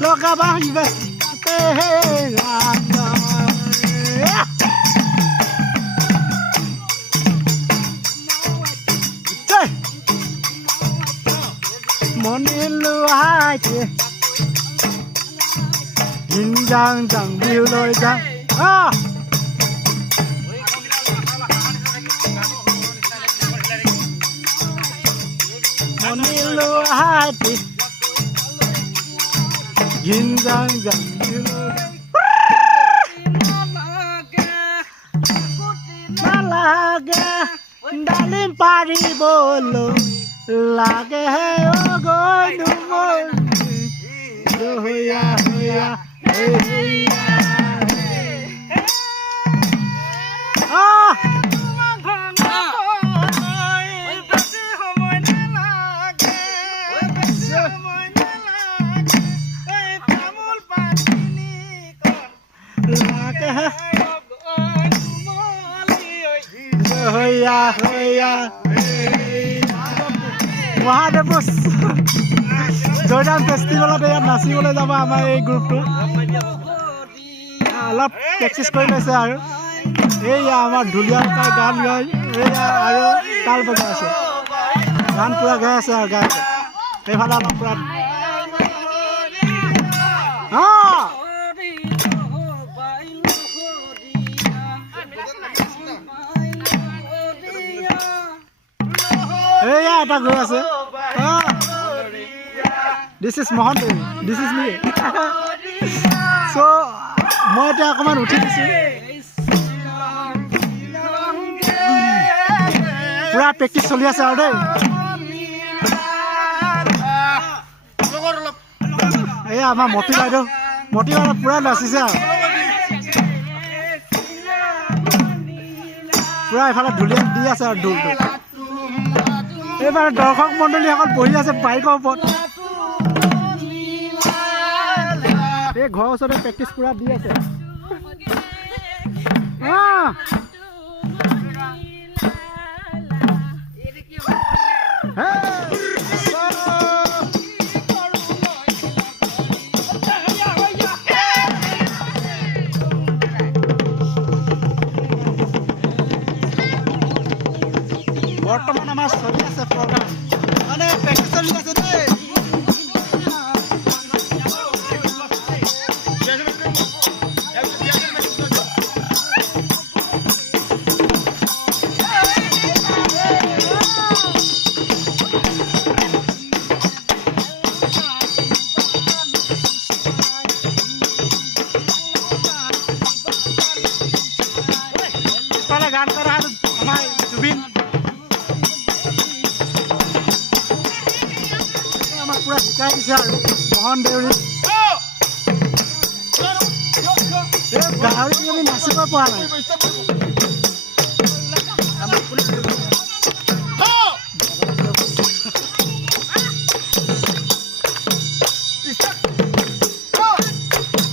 loca baja Monilu hai chị nhìn rằng chẳng điều lời rằng Monilu hai chị nhìn rằng chẳng điều lời Malaga dalim pari bolo lage o goi numol hoya hoya hoya hoya Mahadevus Jordan Festival at ইয়াত নাচিবলৈ যাব আমাৰ এই গ্ৰুপটো অলপ practice কৰি লৈছে আৰু এইয়া আমাৰ ঢুলীয়া গান গাই এইয়া আৰু তাল বজাই আছে গান পুৰা গাই আছে আৰু গাই আছে এইফালে অলপ পুৰা এইয়া এটা গৈ আছে This is Mohan Devi. This is me. So, মই এতিয়া অকমান উঠি দিছো পুৰা প্ৰেক্টিছ চলি আছে আৰু দেই এই আমাৰ মতি বাইদেউ পুৰা নাচিছে আৰু পুৰা এফালে ঢুলীয়া দি আছে আৰু ঢোলটো এইবাৰ দৰ্শক মণ্ডলীসকল বহি আছে বাইকৰ ওপৰত এই ঘৰৰ ওচৰতে প্ৰেক্টিছ পুৰা দি আছে বৰ্তমান আমাৰ চলি আছে প্ৰগ্ৰাম মানে প্ৰেক্টিছ চলি আছে দেই গান কৰা আমাৰ জুবিন আমাক পুৰা শিকাই দিছে আৰু মোহন দেউৰী গাহৰি যদি নাচিব পৰা নাই